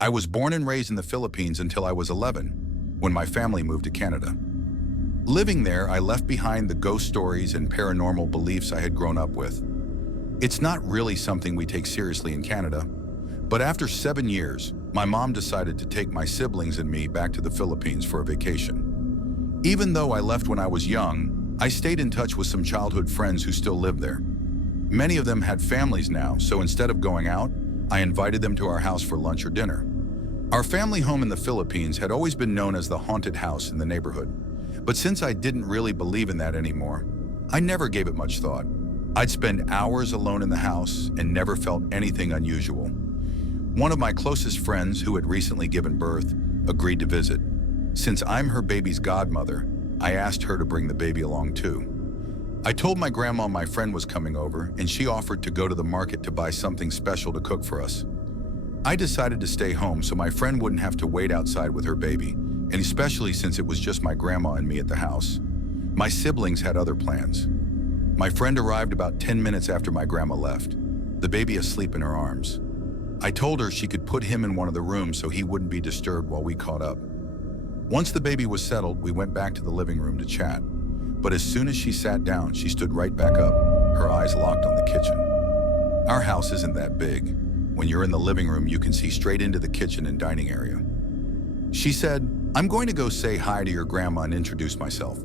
I was born and raised in the Philippines until I was 11, when my family moved to Canada. Living there, I left behind the ghost stories and paranormal beliefs I had grown up with. It's not really something we take seriously in Canada, but after 7 years, my mom decided to take my siblings and me back to the Philippines for a vacation. Even though I left when I was young, I stayed in touch with some childhood friends who still live there. Many of them had families now, so instead of going out, I invited them to our house for lunch or dinner. Our family home in the Philippines had always been known as the haunted house in the neighborhood. But since I didn't really believe in that anymore, I never gave it much thought. I'd spend hours alone in the house and never felt anything unusual. One of my closest friends, who had recently given birth, agreed to visit. Since I'm her baby's godmother, I asked her to bring the baby along too. I told my grandma my friend was coming over, and she offered to go to the market to buy something special to cook for us. I decided to stay home so my friend wouldn't have to wait outside with her baby, and especially since it was just my grandma and me at the house. My siblings had other plans. My friend arrived about 10 minutes after my grandma left, the baby asleep in her arms. I told her she could put him in one of the rooms so he wouldn't be disturbed while we caught up. Once the baby was settled, we went back to the living room to chat. But as soon as she sat down, she stood right back up, her eyes locked on the kitchen. Our house isn't that big. When you're in the living room, you can see straight into the kitchen and dining area. She said, "I'm going to go say hi to your grandma and introduce myself."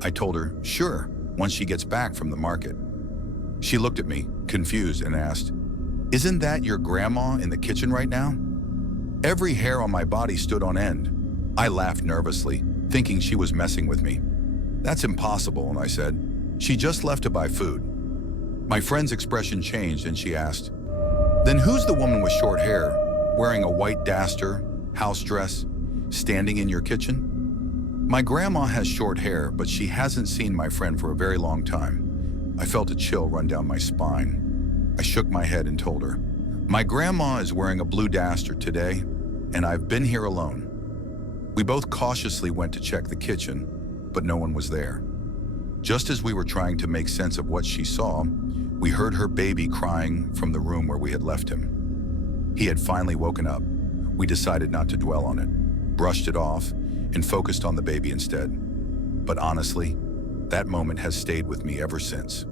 I told her, "Sure, once she gets back from the market." She looked at me, confused, and asked, "Isn't that your grandma in the kitchen right now?" Every hair on my body stood on end. I laughed nervously, thinking she was messing with me. "That's impossible," I said. "She just left to buy food." My friend's expression changed and she asked, "Then who's the woman with short hair, wearing a white duster, house dress, standing in your kitchen?" My grandma has short hair, but she hasn't seen my friend for a very long time. I felt a chill run down my spine. I shook my head and told her, "My grandma is wearing a blue duster today, and I've been here alone." We both cautiously went to check the kitchen, but no one was there. Just as we were trying to make sense of what she saw, we heard her baby crying from the room where we had left him. He had finally woken up. We decided not to dwell on it, brushed it off, and focused on the baby instead. But honestly, that moment has stayed with me ever since.